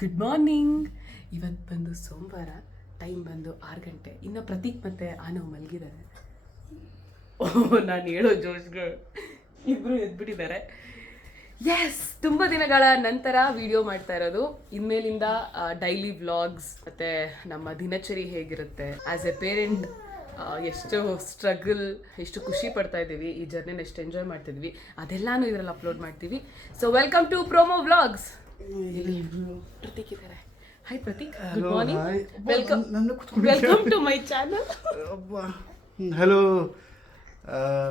Good morning. ಇವತ್ತು ಬಂದು ಸೋಮವಾರ, ಟೈಮ್ ಬಂದು 6 ಗಂಟೆ. ಇನ್ನು ಪ್ರತೀಕ್ ಮತ್ತೆ ಆನವ್ ಮಲಗಿದ್ದಾರೆ. ನಾನು ಹೇಳೋ ಜೋಶ್ಗೆ ಇಬ್ಬರು ಎದ್ಬಿಟ್ಟಿದ್ದಾರೆ. ಎಸ್, ತುಂಬ ದಿನಗಳ ನಂತರ ವಿಡಿಯೋ ಮಾಡ್ತಾ ಇರೋದು. ಇನ್ಮೇಲಿಂದ ಡೈಲಿ ವ್ಲಾಗ್ಸ್ ಮತ್ತು ನಮ್ಮ ದಿನಚರಿ ಹೇಗಿರುತ್ತೆ, ಆ್ಯಸ್ ಎ ಪೇರೆಂಟ್ ಎಷ್ಟು ಸ್ಟ್ರಗಲ್, ಎಷ್ಟು ಖುಷಿ ಪಡ್ತಾ ಇದ್ದೀವಿ, ಈ ಜರ್ನಿನ ಎಷ್ಟು ಎಂಜಾಯ್ ಮಾಡ್ತಿದ್ವಿ, ಅದೆಲ್ಲಾನು ಇದರಲ್ಲಿ ಅಪ್ಲೋಡ್ ಮಾಡ್ತೀವಿ. So welcome to promo vlogs. Prateek ಇದ್ದಾರೆ. Hi Prateek, good morning, welcome to my channel. Hello,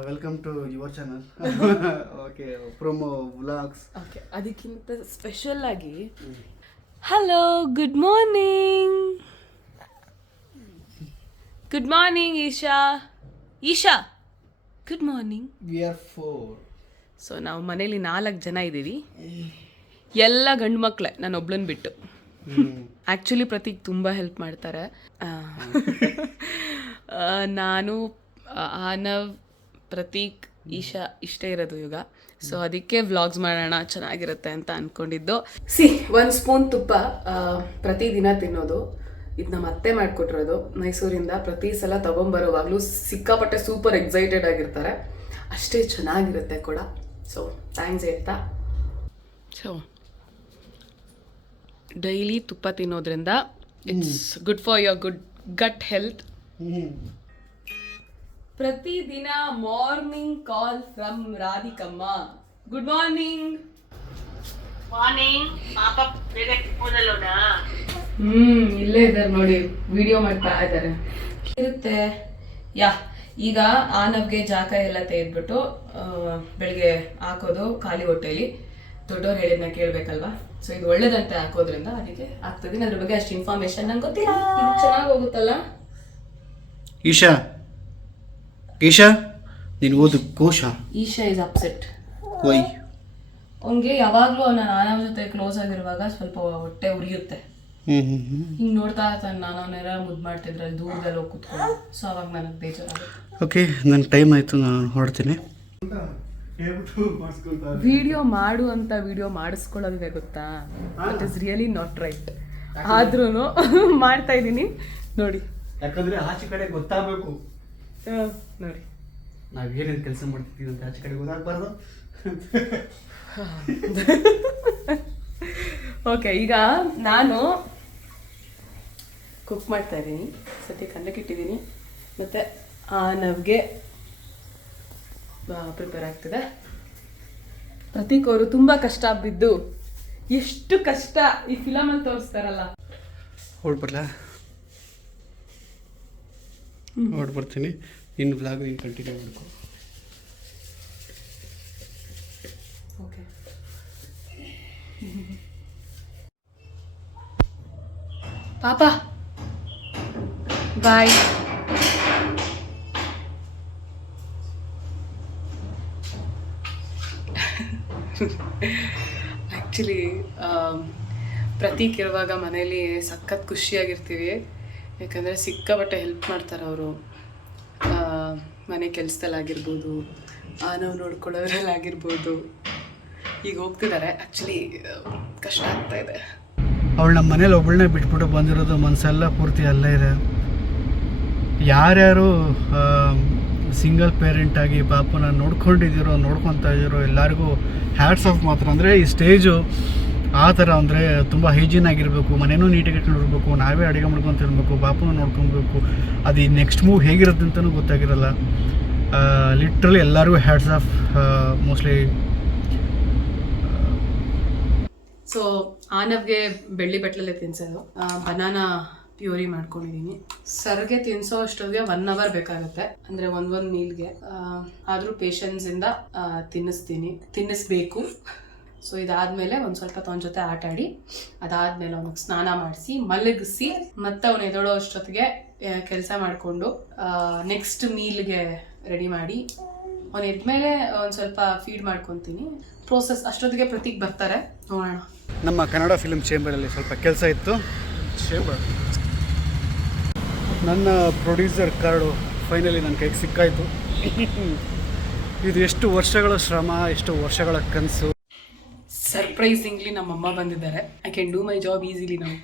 welcome to your channel. Okay, promo vlogs. Okay, ಅದಕ್ಕಿಂತ ಸ್ಪೆಷಲ್ ಆಗಿ hello, good morning. Good morning Isha, good morning. We are 4. So ನಾವು ಮನೇಲಿ 4 ಜನ ಇದ್ದೀವಿ, ಎಲ್ಲ ಗಂಡು ಮಕ್ಕಳೇ, ನಾನು ಒಬ್ಳನ್ನ ಬಿಟ್ಟು. ಆ್ಯಕ್ಚುಲಿ ಪ್ರತೀಕ್ ತುಂಬ ಹೆಲ್ಪ್ ಮಾಡ್ತಾರೆ. ನಾನು, ಆನವ್, ಪ್ರತೀಕ್, ಈಶಾ ಇಷ್ಟೇ ಇರೋದು ಈಗ. ಸೊ ಅದಕ್ಕೆ ವ್ಲಾಗ್ಸ್ ಮಾಡೋಣ, ಚೆನ್ನಾಗಿರುತ್ತೆ ಅಂತ ಅಂದ್ಕೊಂಡಿದ್ದು. 1 ಸ್ಪೂನ್ ತುಪ್ಪ ಪ್ರತಿದಿನ ತಿನ್ನೋದು. ಇದು ನಮ್ಮ ಅತ್ತೆ ಮಾಡಿಕೊಟ್ಟಿರೋದು ಮೈಸೂರಿಂದ. ಪ್ರತಿ ಸಲ ತೊಗೊಂಬರೋವಾಗಲೂ ಸಿಕ್ಕಾಪಟ್ಟೆ ಸೂಪರ್ ಎಕ್ಸೈಟೆಡ್ ಆಗಿರ್ತಾರೆ, ಅಷ್ಟೇ ಚೆನ್ನಾಗಿರುತ್ತೆ ಕೂಡ. ಸೊ ಥ್ಯಾಂಕ್ಸ್ ಹೇಳ್ತಾ. ಸೊ ಡೈಲಿ ತುಪ್ಪ ತಿನ್ನೋದ್ರಿಂದ it's good for your good gut health. ಪ್ರತಿದಿನ ಮಾರ್ನಿಂಗ್ ಕಾಲ್ ಫ್ರಮ್ ರಾಧಿಕಮ್ಮ. Good morning. ಮಾರ್ನಿಂಗ್. ಪಾಪ ಬೇಗ ಟಿಪ್ಪೋದಲ್ಲೋನಾ? ಇಲ್ಲೇ ಇದ್ದಾರೆ ನೋಡಿ, ವಿಡಿಯೋ ಮಾಡ್ತಾ ಇದ್ದಾರೆ. ಇರುತ್ತೆ ಈಗ ಆನವ್ಗೆ ಜಾಕ ಎಲ್ಲ ತೆಗೆದ್ಬಿಟ್ಟು ಬೆಳಿಗ್ಗೆ ಹಾಕೋದು ಖಾಲಿ ಹೊಟ್ಟೆಲಿ. ದೊಡ್ಡವ್ರು ಹೇಳಿದ್ನ ಕೇಳ್ಬೇಕಲ್ವಾ. ಸೊ ಇದು ಒಳ್ಳೇದಂತೆ ಹಾಕೋದ್ರಿಂದ ಅದಕ್ಕೆ ಆಗ್ತದೆ. ಅದ್ರ ಬಗ್ಗೆ ಅಷ್ಟು ಇನ್ಫಾರ್ಮೇಶನ್ ನಂಗೆ ಗೊತ್ತಿಲ್ಲ. ಇದು ಚೆನ್ನಾಗಿ ಹೋಗುತ್ತಲ್ಲ. ಈಶಾ ನೀನು ಓದು ಕೋಶ. Isha is upset. ವೈ? ಅವನಿಗೆ ಯಾವಾಗಲೂ ನಾನು ಆನವ್ ಜೊತೆ ಕ್ಲೋಸ್ ಆಗಿರುವಾಗ ಸ್ವಲ್ಪ ಹೊಟ್ಟೆ ಉರಿಯುತ್ತೆ. ಹಿಂಗೆ ನೋಡ್ತಾ ಇರ್ತಾನೆ, ನಾನು ಅವನ್ನೆಲ್ಲ ಮುದ್ದು ಮಾಡ್ತಿದ್ರಲ್ಲಿ ದೂರದಲ್ಲಿ ಹೋಗಿ ಕೂತ್ಕೊಂಡು. ಸೊ ಅವಾಗ ನನಗೆ ಬೇಜಾರಾಗುತ್ತೆ. ಓಕೆ, ನನ್ನ ಟೈಮ್ ಆಯಿತು, ನಾನು ಹೊರಡ್ತೀನಿ. ವಿಡಿಯೋ ಮಾಡು ಅಂತ ವಿಡಿಯೋ ಮಾಡಿಸ್ಕೊಳ್ಳೋದಿದೆ ಗೊತ್ತಾ, it is really not right. ಆದ್ರೂ ಮಾಡ್ತಾ ಇದ್ದೀನಿ ನೋಡಿ. ಯಾಕಂದ್ರೆ ಆಚೆ ಕಡೆ ಗೊತ್ತಾಗಬೇಕು ನೋಡಿ, ನಾವೇನೇನು ಕೆಲಸ ಮಾಡ್ತಿದ್ದೀವಿ ಅಂತ ಆಚೆ ಕಡೆ ಗೊತ್ತಾಗಬಾರ್ದು. ಓಕೆ, ಈಗ ನಾನು ಕುಕ್ ಮಾಡ್ತಾ ಇದ್ದೀನಿ. ಸದ್ಯಕ್ಕೆ ಅನ್ನಕ್ಕೆ ಇಟ್ಟಿದ್ದೀನಿ, ಮತ್ತು ನಮಗೆ ಪ್ರಿಪೇರ್ ಆಗ್ತಿದೆ. ಪ್ರತೀಕ್ ಅವರು ತುಂಬ ಕಷ್ಟ ಬಿದ್ದು, ಎಷ್ಟು ಕಷ್ಟ ಈ ಫಿಲಮಲ್ಲಿ ತೋರಿಸ್ತಾರಲ್ಲ. ಹೊರಡ್ಬರ್ತೀನಿ. ಇನ್ನು ವ್ಲಾಗ್ ನೀನು ಕಂಟಿನ್ಯೂ ಮಾಡ್ಕೊ. ಓಕೆ, ಪಾಪ ಬಾಯ್. ಆ್ಯಕ್ಚುಲಿ ಪ್ರತೀಕ್ ಇರುವಾಗ ಮನೇಲಿ ಸಖತ್ ಖುಷಿಯಾಗಿರ್ತೀವಿ. ಯಾಕಂದರೆ ಸಿಕ್ಕಾಪಟ್ಟೆ ಹೆಲ್ಪ್ ಮಾಡ್ತಾರೆ ಅವರು. ಮನೆ ಕೆಲಸದಲ್ಲಾಗಿರ್ಬೋದು, ನಾವು ನೋಡ್ಕೊಳ್ಳೋದ್ರಲ್ಲಾಗಿರ್ಬೋದು. ಈಗ ಹೋಗ್ತಿದ್ದಾರೆ. ಆ್ಯಕ್ಚುಲಿ ಕಷ್ಟ ಆಗ್ತಾಯಿದೆ. ಅವಳು ನಮ್ಮ ಮನೇಲಿ ಒಬ್ಬಳನ್ನೇ ಬಿಟ್ಬಿಟ್ಟು ಬಂದಿರೋದು, ಮನಸ್ಸೆಲ್ಲ ಪೂರ್ತಿ ಅಲ್ಲೇ ಇದೆ. ಯಾರ್ಯಾರು ಸಿಂಗಲ್ ಪೇರೆಂಟಾಗಿ ಪಾಪನ ನೋಡ್ಕೊತಾ ಇದ್ದೀರೋ ಎಲ್ಲರಿಗೂ ಹ್ಯಾಟ್ಸ್ ಆಫ್. ಮಾತ್ರ ಅಂದರೆ ಈ ಸ್ಟೇಜು ಆ ಥರ ಅಂದರೆ ತುಂಬ ಹೈಜೀನ್ ಆಗಿರಬೇಕು, ಮನೇನೂ ನೀಟಾಗಿ ಇಟ್ಕೊಂಡಿರ್ಬೇಕು, ನಾವೇ ಅಡುಗೆ ಮಾಡ್ಕೊತಿರ್ಬೇಕು, ಪಾಪನ ನೋಡ್ಕೊಬೇಕು. ಅದು ಈ ನೆಕ್ಸ್ಟ್ ಮೂವ್ ಹೇಗಿರುತ್ತೆ ಅಂತಲೂ ಗೊತ್ತಾಗಿರಲ್ಲ. ಲಿಟ್ರಲಿ ಎಲ್ಲರಿಗೂ ಹ್ಯಾಟ್ಸ್ ಆಫ್. ಮೋಸ್ಟ್ಲಿ ಸೊ ಆನವ್ಗೆ ಬೆಳ್ಳಿ ಬಟ್ಲಲ್ಲೇ ತಿನ್ಸೋದು. ಬನಾನಾ ಪ್ಯೂರಿ ಮಾಡ್ಕೊಂಡಿದ್ದೀನಿ. ಸರ್ಗೆ ತಿನ್ಸೋ ಅಷ್ಟೊತ್ತಿಗೆ 1 ಅವರ್ ಬೇಕಾಗುತ್ತೆ, ಅಂದರೆ ಒಂದು ಮೀಲ್ಗೆ. ಆದರೂ ಪೇಷನ್ಸಿಂದ ತಿನ್ನಿಸ್ಬೇಕು. ಸೊ ಇದಾದಮೇಲೆ ಒಂದು ಸ್ವಲ್ಪ ಅವನ ಜೊತೆ ಆಟ ಆಡಿ, ಅದಾದಮೇಲೆ ಅವನಿಗೆ ಸ್ನಾನ ಮಾಡಿಸಿ ಮಲಗಿಸಿ, ಮತ್ತೆ ಅವನು ಎದೊಳೋ ಅಷ್ಟೊತ್ತಿಗೆ ಕೆಲಸ ಮಾಡಿಕೊಂಡು ನೆಕ್ಸ್ಟ್ ಮೀಲ್ಗೆ ರೆಡಿ ಮಾಡಿ, ಅವನು ಎದ್ಮೇಲೆ ಒಂದು ಸ್ವಲ್ಪ ಫೀಡ್ ಮಾಡ್ಕೊತೀನಿ. ಪ್ರೋಸೆಸ್ ಅಷ್ಟೊತ್ತಿಗೆ ಪ್ರತೀಕ್ ಬರ್ತಾರೆ, ನೋಡೋಣ. ನಮ್ಮ ಕನ್ನಡ ಫಿಲ್ಮ್ ಚೇಂಬರಲ್ಲಿ ಸ್ವಲ್ಪ ಕೆಲಸ ಇತ್ತು. ನನ್ನ ಪ್ರೊಡ್ಯೂಸರ್ ಕಾರ್ಡು ಫೈನಲಿ ನನ್ನ ಕೈಗೆ ಸಿಕ್ಕಾಯಿತು. ಇದು ಎಷ್ಟು ವರ್ಷಗಳ ಶ್ರಮ, ಎಷ್ಟು ವರ್ಷಗಳ ಕನಸು. ಸರ್ಪ್ರೈಸಿಂಗ್ಲಿ ನಮ್ಮಮ್ಮ ಬಂದಿದ್ದಾರೆ. I can do my job easily ನಾವು.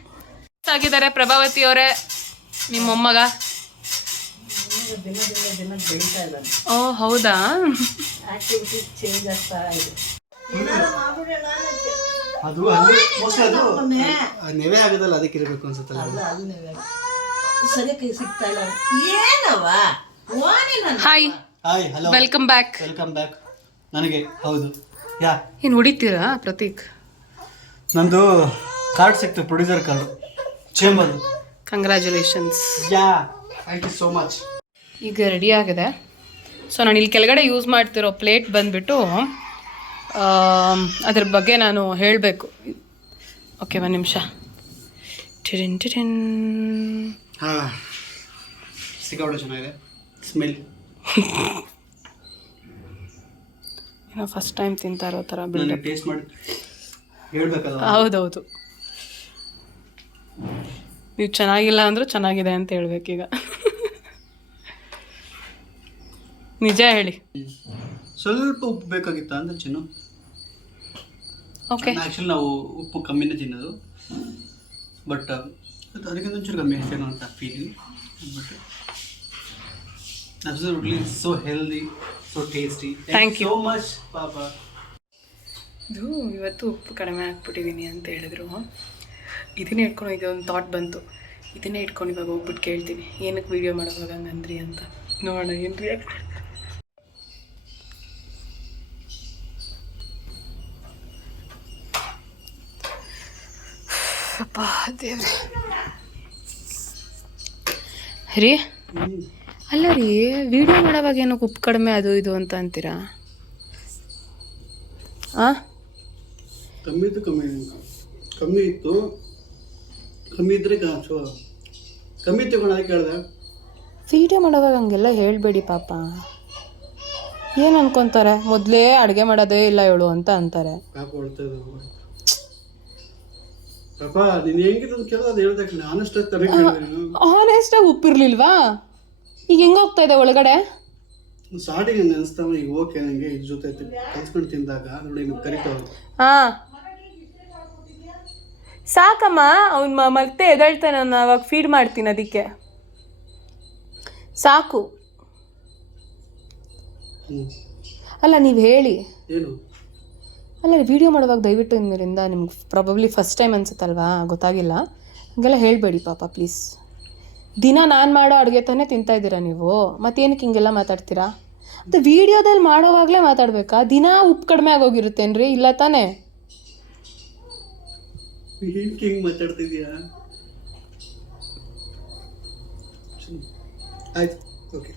ಆಗಿದ್ದಾರೆ ಪ್ರಭಾವತಿ ಅವರೇ ನಿಮ್ಮ ಮೊಮ್ಮಗ. ದಿನ ಬೆಳೀತಾ ಇದ್ದಾನೆ. ಓ ಹೌದಾ? ಆಕ್ಟಿವಿಟೀಸ್ ಚೇಂಜ್ ಆಗ್ತಾ ಇದೆ. ಅದು ಅಲ್ಲಿ ಮೋಸ್ಟ್ಲಿ ಅದು ನೆವೆ ಆಗೋದಲ್ಲ, ಅದಕ್ಕೆ ಇರಬೇಕು ಅನ್ಸುತ್ತಲ್ಲ. ಸರಿಯಾಗಿ ಸಿಗ್ತಾ ಇಲ್ಲ. ಏನವ hi hi, hello, welcome back. Welcome back. ನನಗೆ ಹೌದು ಯಾ ಏನು ಹೊಡಿತೀರಾ ಪ್ರತೀಕ್? ನಂದು ಕಾರ್ಡ್ ಸಿಕ್ತು, producer card, chamber. Congratulations. Yeah, thank you so much. ಈಗ ರೆಡಿ ಆಗಿದೆ. ಸೊ ನಾನು ಇಲ್ಲಿ ಕೆಳಗಡೆ ಯೂಸ್ ಮಾಡ್ತಿರೋ ಪ್ಲೇಟ್ ಬಂದುಬಿಟ್ಟು ಅದ್ರ ಬಗ್ಗೆ ನಾನು ಹೇಳಬೇಕು. ಓಕೆ, ಒಂದು ನಿಮಿಷ. ಟಿರಿನ್ ಟಿರಿನ್. ಹಾಂ, ಸಿಕ್ಕಾಪಟ್ಟೆ ಚೆನ್ನಾಗಿದೆ ಸ್ಮೆಲ್. ಏನೋ ಫಸ್ಟ್ ಟೈಮ್ ತಿಂತಾ ಇರೋ ಥರ ಬಿಲ್ಡಪ್. ಟೇಸ್ಟ್ ಮಾಡಿ ಹೇಳ್ಬೇಕಲ್ಲ. ಹೌದೌದು, ನೀವು ಚೆನ್ನಾಗಿಲ್ಲ ಅಂದರೂ ಚೆನ್ನಾಗಿದೆ ಅಂತ ಹೇಳ್ಬೇಕೀಗ. ನಿಜ ಹೇಳಿ. ಸ್ವಲ್ಪ ಉಪ್ಪು ಬೇಕಾಗಿತ್ತ ಅಂತ ಚಿನ್ನು. ಓಕೆ, ಆ್ಯಕ್ಚುಲಿ ನಾವು ಉಪ್ಪು ಕಮ್ಮಿನೇ ತಿನ್ನೋದು, ಬಟ್ ಅದಕ್ಕಿಂತ ಒಂಚೂರು ಕಮ್ಮಿ ಅಷ್ಟೇನೋ ಅಂತ feeling. But absolutely so healthy, so tasty. Thank you so much ಪಾಪ. ಇದು ಇವತ್ತು ಉಪ್ಪು ಕಡಿಮೆ ಹಾಕ್ಬಿಟ್ಟಿದ್ದೀನಿ ಅಂತ ಹೇಳಿದ್ರು. ಇದನ್ನೇ ಇಟ್ಕೊಂಡು ಇದೊಂದು ಥಾಟ್ ಬಂತು, ಇದನ್ನೇ ಇಟ್ಕೊಂಡು ಇವಾಗ ಹೋಗ್ಬಿಟ್ಟು ಕೇಳ್ತೀನಿ ಏನಕ್ಕೆ ವೀಡಿಯೋ ಮಾಡೋವಾಗ ಹಂಗಂದ್ರಿ ಅಂತ. ನೋಡೋಣ ಏನು ರಿಯಾಕ್ಟ್. ಅಪ್ಪ ದೇವ್ರೆ. ರೀ ಅಲ್ಲ ರೀ, ವಿಡಿಯೋ ಮಾಡೋವಾಗ ಏನಕ್ಕೆ ಉಪ್ಪು ಕಡಿಮೆ ಅದು ಇದು ಅಂತ ಅಂತೀರಾ? ಕಮ್ಮಿ ಇತ್ತು ಕಮ್ಮಿ ಇದ್ರೆ ಕಮ್ಮಿ ತಗೊಳೋದಕ್ಕೆ ಕೇಳಿದೆ. ವಿಡಿಯೋ ಮಾಡೋವಾಗ ಹಂಗೆಲ್ಲ ಹೇಳಬೇಡಿ ಪಾಪ. ಏನು ಅನ್ಕೊತಾರೆ, ಮೊದಲೇ ಅಡುಗೆ ಮಾಡೋದೇ ಇಲ್ಲ ಹೇಳು ಅಂತ ಅಂತಾರೆ. ಪಾಪ ಹೊಡ್ತದೆ ಪಾಪ. ನೀನು ಹೆಂಗಿದ್ದು ಕೇಳೋದು ಅದು ಹೇಳ್ದಕ್ಕೆ ಆನೆಸ್ಟ್ ಆಗಿ ತರಕ್ಕೆ ಹೇಳಿದೆ. ನೀನು ಆನೆಸ್ಟಾಗಿ ಉಪ್ಪಿರ್ಲಿಲ್ವಾ? ಈಗ ಹೆಂಗೆ ಹೋಗ್ತಾ ಇದೆ ಒಳಗಡೆ? ಸ್ಟಾರ್ಟಿಂಗ್ ಹಂಗೆ ಅನಿಸ್ತಾವ. ಈಗ ಓಕೆ, ನನಗೆ ಇದ್ರ ಜೊತೆ ಕಲ್ಸ್ಕೊಂಡು ತಿಂದಾಗ ನೋಡಿ ನೀವು ಕರಿತಾವ. ಹಾಂ ಸಾಕಮ್ಮ, ಅವ್ನು ಮತ್ತೆ ಎದಳ್ತಾನೆ, ನಾನು ಅವಾಗ ಫೀಡ್ ಮಾಡ್ತೀನಿ ಅದಕ್ಕೆ ಸಾಕು. ಅಲ್ಲ ನೀವು ಹೇಳಿ. ಏನು ಅಲ್ಲ, ವಿಡಿಯೋ ಮಾಡುವಾಗ ದಯವಿಟ್ಟು ಇದರಿಂದ ನಿಮ್ಗೆ ಪ್ರಾಬಬ್ಲಿ ಫಸ್ಟ್ ಟೈಮ್ ಅನ್ಸುತ್ತಲ್ವಾ, ಗೊತ್ತಾಗಿಲ್ಲ, ಹಂಗೆಲ್ಲ ಹೇಳಬೇಡಿ ಪಾಪ ಪ್ಲೀಸ್. ದಿನ ನಾನು ಮಾಡೋ ಅಡುಗೆ ತಾನೇ ತಿಂತಾ ಇದ್ದೀರಾ ನೀವು, ಮತ್ತೇನಕ್ಕೆ ಹಿಂಗೆಲ್ಲ ಮಾತಾಡ್ತೀರಾ? ಮತ್ತು ವಿಡಿಯೋದಲ್ಲಿ ಮಾಡೋವಾಗಲೇ ಮಾತಾಡಬೇಕಾ? ದಿನ ಉಪ್ಪು ಕಡಿಮೆ ಆಗೋಗಿರುತ್ತೇನ್ರಿ? ಇಲ್ಲ ತಾನೇ? ಹಿಂಗೆ ಮಾತಾಡ್ತಿದ್ಯಾ? ಆಯ್ತು, ಓಕೆ.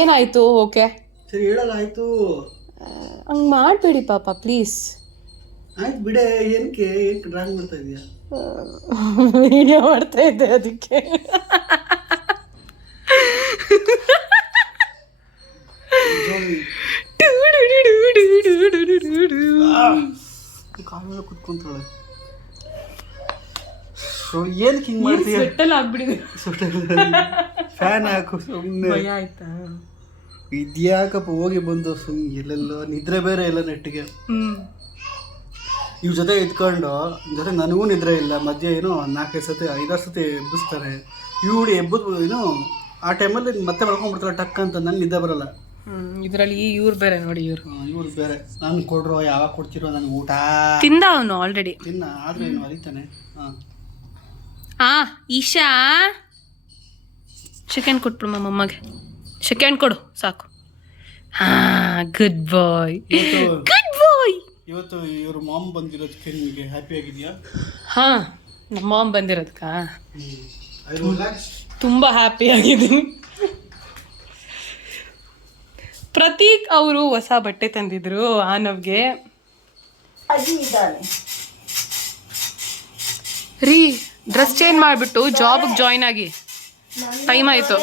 ಏನಾಯಿತು? ಓಕೆ ಸರಿ, ಹೇಳಲ್ಲ, ಆಯಿತು. ಹಂಗೆ ಮಾಡಬೇಡಿ ಪಾಪ ಪ್ಲೀಸ್. ಆಯ್ತು ಬಿಡೆ. ಏನಕ್ಕೆ ಡ್ರಾಯಿಂಗ್ ಮಾಡ್ತಾ ಇದೀಯಾ? ವಿಡಿಯೋ ಮಾಡ್ತಾ ಇದ್ದೆ ಅದಕ್ಕೆ. ಕಾಲ ಕುತ್ಕೊಂತಾಳೆ. ಏನಕ್ಕೆ ಹಿಂಗೆ ಮಾಡ್ತೀಯ? ಸ್ವೆಟ್ಟಲ್ಲಿ ಆಗ್ಬಿಟ್ಟಿದೆ. ಫ್ಯಾನ್ ಹಾಕು ಸುಮ್ಮನೆ. ಭಯ ಆಯ್ತಾ? ಇದ್ಯಾಕಪ್ಪ ಹೋಗಿ ಬಂದು ಸುಮ್ಮನೆ ಎಲ್ಲೆಲ್ಲೋ ನಿದ್ರೆ ಬೇರೆ ಎಲ್ಲ ನೆಟ್ಟಿಗೆ. ಇವ್ರ ಜೊತೆ ಇದ್ಕೊಂಡು ಜೊತೆ ನನಗೂ ನಿದ್ರೆ ಇಲ್ಲ. ಮಧ್ಯೆ ಏನೋ 4-5 ಸತಿ 5-6 ಸತಿ ಎಬ್ಬಿಸ್ತಾರೆ. ಇವ್ರು ಎಬ್ಬದು ಏನೋ ಆ ಟೈಮಲ್ಲಿ ಮತ್ತೆ ಮಲ್ಕೊಂಡ್ಬಿಡ್ತಾರೆ ಟಕ್ ಅಂತ. ನಂಗೆ ನಿದ್ದೆ ಬರಲ್ಲ. ಇದರಲ್ಲಿ ಇವ್ರು ಬೇರೆ ನೋಡಿ, ಇವ್ರು ಬೇರೆ. ನಾನು ಕೊಡ್ರೋ, ಯಾವಾಗ ಕೊಡ್ತಿರೋ ನನಗೆ ಊಟ? ತಿಂದ ಅವನು ಆಲ್ರೆಡಿ. ತಿನ್ನ ಆದ್ರೆ ಏನು ಅರಿತಾನೆ. ಈಶಾ ಚಿಕನ್ ಕೊಟ್ಬಿಡು ಮಮ್ಮಗೆ. ಚಿಕನ್ ಕೊಡು ಸಾಕು. ಗುಡ್ ಬಾಯ್, ಗುಡ್ ಬಾಯ್. ಇವತ್ತು ಇವ್ರ ಮಾಮ್ ಬಂದಿರೋದಕ್ಕೆ ನಿಮಗೆ ಹ್ಯಾಪಿ ಆಗಿದೆಯಾ? ನಮ್ಮ ಮಾಮ್ ಬಂದಿರೋದಕ್ಕ ತುಂಬ ಹ್ಯಾಪಿ ಆಗಿದ್ದೀನಿ. ಪ್ರತೀಕ್ ಅವರು ಹೊಸ ಬಟ್ಟೆ ತಂದಿದ್ರು ಆನವ್ಗೆ. ರೀ ಡ್ರೆಸ್ ಚೇಂಜ್ ಮಾಡಿಬಿಟ್ಟು ಜಾಬ್ಗೆ ಜಾಯ್ನ್ ಆಗಿ ಟೈಮ್ ಆಯಿತು.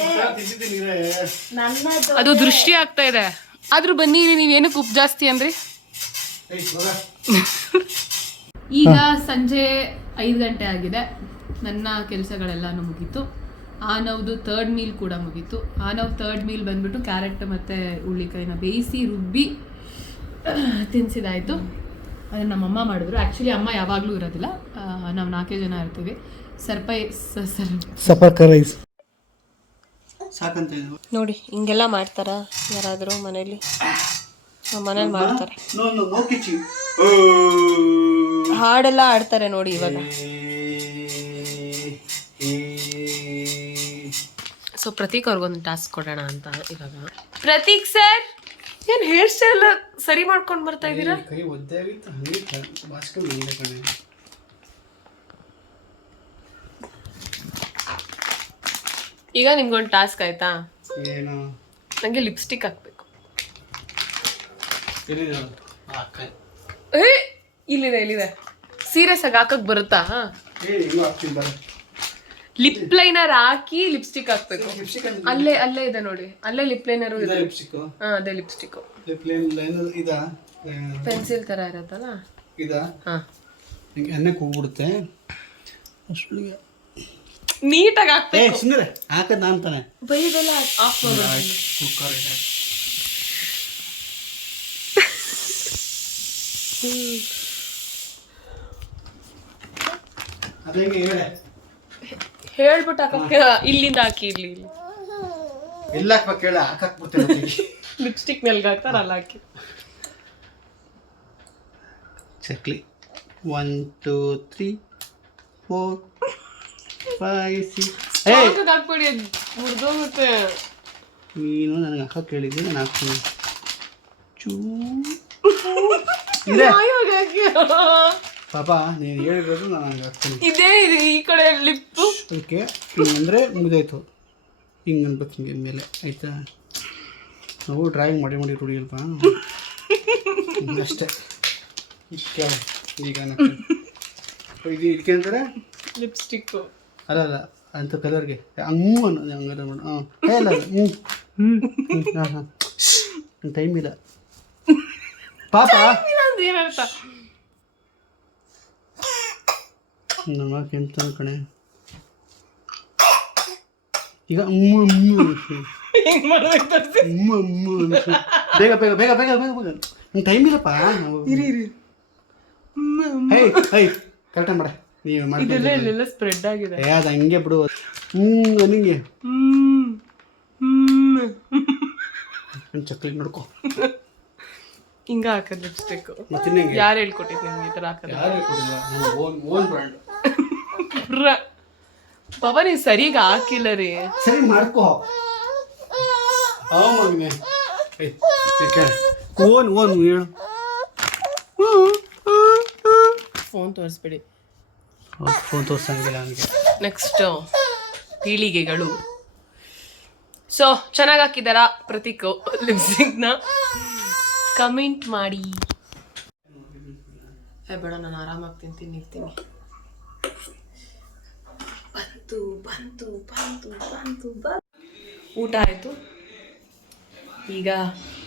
ಅದು ದೃಷ್ಟಿ ಆಗ್ತಾ ಇದೆ. ಆದರೂ ಬನ್ನಿ, ನೀವು ಏನಕ್ಕೆ ಉಪ್ಪು ಜಾಸ್ತಿ ಅಂದ್ರಿ? ಈಗ ಸಂಜೆ 5 ಗಂಟೆ ಆಗಿದೆ. ನನ್ನ ಕೆಲಸಗಳೆಲ್ಲನೂ ಮುಗೀತು. ಆನವ್ದು 3rd ಮೀಲ್ ಕೂಡ ಮುಗೀತು. ಆನವ್ 3rd ಮೀಲ್ ಬಂದ್ಬಿಟ್ಟು ಕ್ಯಾರೆಟ್ ಮತ್ತು ಹುಳ್ಳಿಕಾಯಿನ ಬೇಯಿಸಿ ರುಬ್ಬಿ ತಿನ್ನಿಸಿದಾಯಿತು. ಅದನ್ನು ನಮ್ಮಮ್ಮ ಮಾಡಿದ್ರು. ಆ್ಯಕ್ಚುಲಿ ಅಮ್ಮ ಯಾವಾಗಲೂ ಇರೋದಿಲ್ಲ, ನಾವು 4 ಜನ ಇರ್ತೀವಿ. ಸಪರ್ಕ ರೈಸ್ ಸಾಕಂತ ನೋಡಿ ಹಿಂಗೆಲ್ಲ ಮಾಡ್ತಾರಾ ಯಾರಾದರೂ ಮನೇಲಿ? ಮನೇಲಿ ಮಾಡ್ತಾರೆ. ಹಾಡೆಲ್ಲ ಆಡ್ತಾರೆ ನೋಡಿ ಇವಾಗ. ಸೊ ಪ್ರತೀಕ್ ಅವ್ರಿಗೊಂದು ಟಾಸ್ಕ್ ಕೊಡೋಣ ಅಂತ ಇವಾಗ. ಪ್ರತೀಕ್ ಸರ್, ಏನು ಹೇರ್ ಸ್ಟೈಲ್ ಸರಿ ಮಾಡ್ಕೊಂಡು ಬರ್ತಾ ಇದ್ದೀರಾ? ಕೈ ಒದ್ದೆ ಆಗಿತ್ತು, ಹಂಗೆ ಬಾಸ್ಕೊಂಡು ಬಂದೆ ಕಣೆ. ಈಗ ನಿಮ್ಗೊಂದು ಟಾಸ್ಕ್ ಆಯ್ತಾ? ಏನು? ನನಗೆ ಲಿಪ್ಸ್ಟಿಕ್ ಹಾಕ್ಬೇಕು. ಇಲ್ಲಿದೆ. ಸೀರಿಯಸ್ ಆಗಿ ಹಾಕಕ್ ಬರುತ್ತಾ? ಲಿಪ್ ಲೈನರ್ ಹಾಕಿ ಲಿಪ್ಸ್ಟಿಕ್ ಹಾಕ್ಬೇಕು. ಅಲ್ಲೇ ಇದೆ ನೋಡಿ, ಅಲ್ಲೇ ಲಿಪ್ ಲೈನರ್ ಇದೆ. ಅದೇ ಲಿಪ್ಸ್ಟಿಕ್. ಪೆನ್ಸಿಲ್ ತರ ಇರತ್ತಲ್ಲ ಎಣ್ಣೆ ಹೋಗ್ಬಿಡುತ್ತೆ. ನೀಟಾಗಿ ಹಾಕ್ಬೇಕು. ಸುಮ್ಮನೆ ಹಾಕದ್ ನಾನ್ ತಾನೆ ಬೈದೆಲ್ಲ ಆಫ್ ಮಾಡಿ. ಕುಕ್ಕರ್ ಇದೆ. ಅದೇಗೆ ಹೇಳೆ ಹೇಳ್ಬಿಟ್ಟು ಹಾಕಕ್ಕೆ ಇಲ್ಲಿಂದ ಹಾಕಿ. ಇಲ್ಲಿ ಎಲ್ಲ ಹಾಕ್ಬೇಕು ಹೇಳ, ಹಾಕಕ್ಬಿಡ್ತೇನೆ. ಲಿಪ್ಸ್ಟಿಕ್ ಮೇಲ್ಗೆ ಹಾಕ್ತಾರ ಅಲ್ಲಿ ಹಾಕಿ. ಚಕ್ಲಿ 1 2 3 4 5 6 ಹಾಕ್ಬೇಡಿ, ಮುರಿದೋಗುತ್ತೆ. ನೀನು ನನಗೆ ಹಾಕಕ್ಕೆ ಹೇಳಿದ್ದೆ, ನಾನು ಹಾಕ್ತೀನಿ. ಪಾಪ ನೀನು ಹೇಳಿರೋದು ನಾನು ಹಂಗೆ ಹಾಕ್ತೀನಿ. ಇದೇ ಈ ಕಡೆ ಲಿಪ್ಪು ಅದಕ್ಕೆ ಹಿಂಗಂದರೆ ಮುಗಿದಾಯ್ತು. ಹಿಂಗೆ ಅನ್ಬೇಕು, ಹಿಂಗೆ ಮೇಲೆ ಆಯಿತಾ? ನಾವು ಡ್ರಾಯಿಂಗ್ ಮಾಡಿ ರೂಢಿಯಲ್ಪ ಅಷ್ಟೇ. ಈಗ ಇದು ಇದಕ್ಕೆ ಅಂತಾರೆ ಲಿಪ್ಸ್ಟಿಕ್ಕು. ಅಲ್ಲ ಅಂತ ಕಲರ್ಗೆ ಅನ್ನೋದು ಹಂಗಾರೆ ಮಾಡು. ಅಲ್ಲ ಹಾಂ ಟೈಮ್ ಇಲ್ಲ ಪಾಪ. ಏನರ್ಥ? ನಮ್ಮ ಕೆಂಪ್ತಾನ ಕಣೆ. ಈಗ ಬೇಗ ಬೇಗ ಬೇಗ ಬೇಗ ಬೇಗ ಬೇಗ ನಂಗೆ ಟೈಮ್ ಇಲ್ಲಪ್ಪ. ಕರೆಕ್ಟಾಗಿ ಮಾಡ ನೀವು ಮಾಡಿ. ಸ್ಪ್ರೆಡ್ ಆಗಿದೆ ಅದು ಹಂಗೆ ಬಿಡು. ನಿಂಗೆ ಚಕ್ಲಿ ನೋಡ್ಕೊ. ಹಿಂಗ ಹಾಕದ್ ಲಿಪ್ಸ್ಟಿಕ್. ಮತ್ತೆ ಯಾರು ಹೇಳ್ಕೊಟ್ಟಿದ್ ನಿಮ್ಗೆ ಈ ತರ ಹಾಕೋದು? Own brand. ಪಾಪ ನೀವು ಸರಿಗ ಹಾಕಿಲ್ಲ ರೀ. ಸರಿ ಮಾಡ್ಕೋ. ಓನ್ ಹೇಳು. ಫೋನ್ ತೋರಿಸ್ಬೇಡಿ. ಫೋನ್ ತೋರಿಸಂಗಿಲ್ಲ ನನಗೆ. ನೆಕ್ಸ್ಟ್ ಪೀಳಿಗೆಗಳು. ಸೊ ಚೆನ್ನಾಗಿ ಹಾಕಿದಾರಾ ಪ್ರತೀಕ್ ಲಿಪ್ಸ್ಟಿಕ್ನ? ಕಮೆಂಟ್ ಮಾಡಿ. ಬೇಡ, ನಾನು ಆರಾಮಾಗಿ ತಿಂತೀನಿ. ಬಂತು. ಊಟ ಆಯಿತು. ಈಗ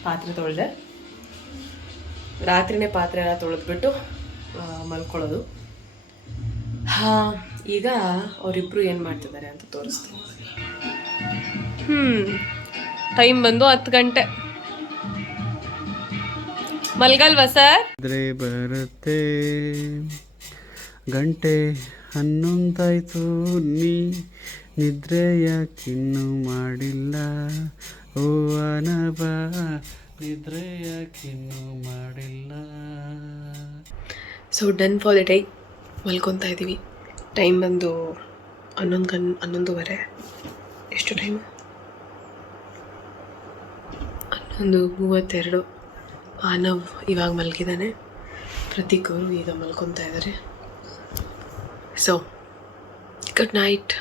ಪಾತ್ರೆ ತೊಳೆದೆ. ರಾತ್ರಿನೇ ಪಾತ್ರೆ ಎಲ್ಲ ತೊಳೆದ್ಬಿಟ್ಟು ಮಲ್ಕೊಳ್ಳೋದು. ಈಗ ಅವರಿಬ್ರು ಏನು ಮಾಡ್ತಿದ್ದಾರೆ ಅಂತ ತೋರಿಸ್ತೀನಿ. ಟೈಮ್ ಬಂದು 10 ಗಂಟೆ. ಮಲ್ಗಲ್ವಾ ಸರ್? ಬರುತ್ತೆ ಗಂಟೆ 11 ನೀ ನಿದ್ರೆ ಯಾಕಿನ್ನು ಮಾಡಿಲ್ಲ? ಓ ಅನಬ ನಿದ್ರೆ ಯಾಕಿನ್ನು ಮಾಡಿಲ್ಲ? So done for the day. ಮಲ್ಕೊತಾ ಇದ್ದೀವಿ. ಟೈಮ್ ಬಂದು 11:30. ಎಷ್ಟು ಟೈಮು? 11:32. ಆನವ್ ಇವಾಗ ಮಲಗಿದ್ದಾನೆ. ಪ್ರತೀಕ್ ಅವರು ಈಗ ಮಲ್ಕೊತಾ ಇದ್ದಾರೆ. So good night.